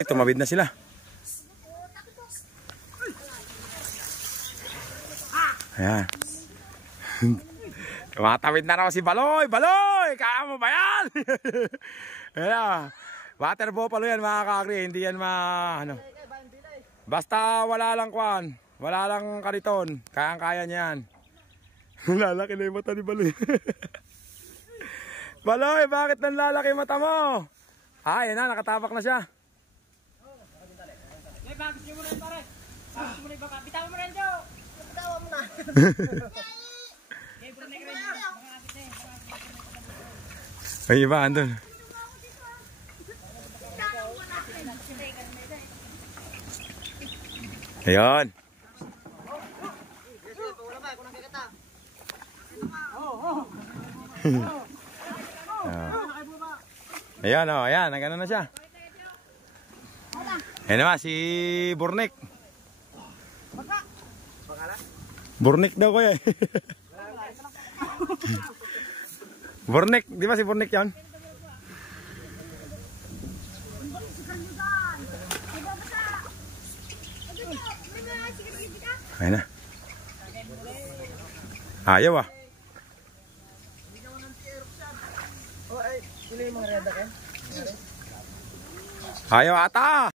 Tumawid na sila. Ayan. Tumatawid na raw si Baloy. Baloy! Kaya mo ba yan? Ayan. Water buffalo yan mga kakri. Hindi yan ano. Basta wala lang kwan. Wala lang kariton. Kayang-kaya niyan. Lalaki na yung mata ni Baloy. Baloy, bakit nanlalaki mata mo? Yan na, nakatapak na siya. Bagis nyo muna yun pare. Bagis mo na yung baka. Bitawan mo na yun, Joe. Bitawan mo na. Ay, iba, andun. Ayan. Ayan, oh, ayan, nagano na siya. Ayan naman, si Burnik. Burnik daw kuya. Burnik, di ba si Burnik yan? Ayan na. Ayaw ah. Ayaw ata.